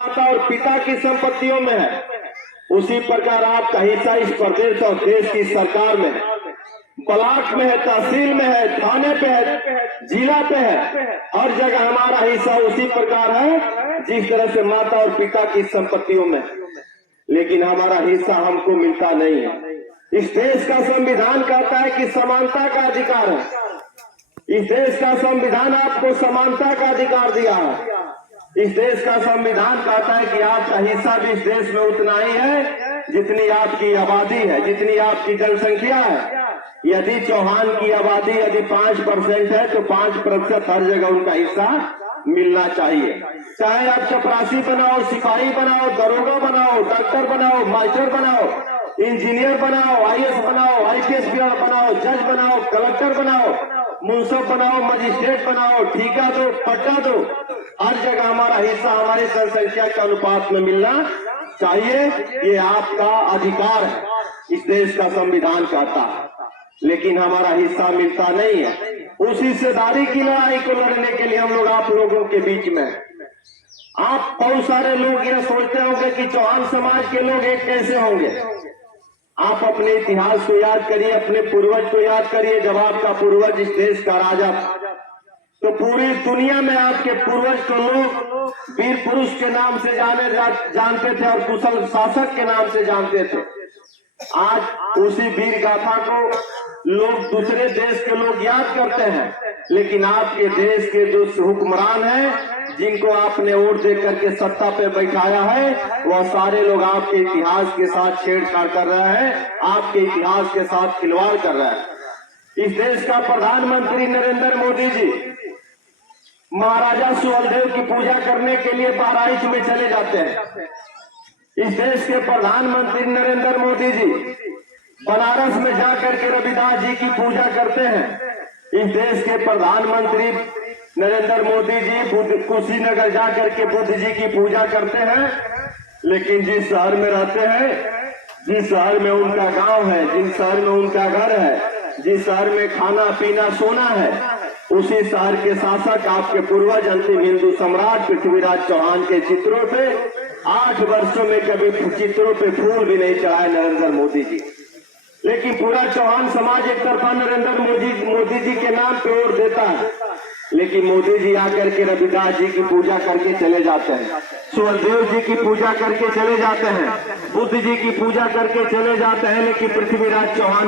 माता और पिता की संपत्तियों में है, उसी प्रकार आपका हिस्सा इस प्रदेश और देश की सरकार में है, ब्लॉक में है, तहसील में है, थाने पे है, जिला पे है, हर जगह हमारा हिस्सा उसी प्रकार है जिस तरह से माता और पिता की संपत्तियों में। लेकिन हमारा हिस्सा हमको मिलता नहीं है। इस देश का संविधान कहता है कि समानता का अधिकार है। इस देश का संविधान आपको समानता का अधिकार दिया है। इस देश का संविधान कहता है कि आपका हिस्सा भी इस देश में उतना ही है जितनी आपकी आबादी है, जितनी आपकी जनसंख्या है। यदि चौहान की आबादी यदि 5% है तो 5% हर जगह उनका हिस्सा मिलना चाहिए। चाहे आप चपरासी बनाओ, सिपाही बनाओ, दरोगा बनाओ, डॉक्टर बनाओ, मास्टर बनाओ, इंजीनियर बनाओ, IAS बनाओ, IPS बनाओ, जज बनाओ, कलेक्टर बनाओ, मुंसफ बनाओ, मजिस्ट्रेट बनाओ, ठीका दो, पट्टा दो, हर जगह हमारा हिस्सा हमारी जनसंख्या के अनुपात में मिलना चाहिए। ये आपका अधिकार है, इस देश का संविधान कहता है। लेकिन हमारा हिस्सा मिलता नहीं है। उस हिस्सेदारी की लड़ाई को लड़ने के लिए हम लोग आप लोगों के बीच में। आप बहुत सारे लोग ये सोचते होंगे कि चौहान समाज के लोग एक कैसे होंगे। आप अपने इतिहास को याद करिए, अपने पूर्वज को याद करिए। जब आपका पूर्वज इस देश का राजा था तो पूरी दुनिया में आपके पूर्वज को लोग वीर पुरुष के नाम से जानते थे और कुशल शासक के नाम से जानते थे। आज उसी वीर गाथा को लोग दूसरे देश के लोग याद करते हैं, लेकिन आपके देश के जो हुक्मरान हैं, जिनको आपने वोट दे करके सत्ता पे बैठाया है, वह सारे लोग आपके इतिहास के साथ छेड़छाड़ कर रहे हैं, आपके इतिहास के साथ खिलवाड़ कर रहे हैं। इस देश का प्रधानमंत्री नरेंद्र मोदी जी महाराजा सुहेलदेव की पूजा करने के लिए बहराइच में चले जाते हैं। इस देश के प्रधानमंत्री नरेंद्र मोदी जी बनारस में जाकर के रविदास जी की पूजा करते हैं। इस देश के प्रधानमंत्री नरेंद्र मोदी जी कुशीनगर जाकर के बुद्ध जी की पूजा करते हैं। लेकिन जिस शहर में रहते हैं, जिस शहर में उनका गांव है, जिस शहर में उनका घर है, जिस शहर में खाना पीना सोना है, उसी शहर के शासक आपके पूर्वज अंतिम हिंदू सम्राट पृथ्वीराज चौहान के चित्रों पे 8 वर्षों में कभी चित्रों पे फूल भी नहीं चढ़ाए नरेंद्र मोदी जी। लेकिन पूरा चौहान समाज एक तरफा नरेंद्र मोदी जी के नाम पे वोट देता है, लेकिन मोदी जी आकर के रविदास जी की पूजा करके चले जाते हैं, सुहेलदेव जी की पूजा करके चले जाते हैं, बुद्ध जी की पूजा करके चले जाते हैं, लेकिन पृथ्वीराज चौहान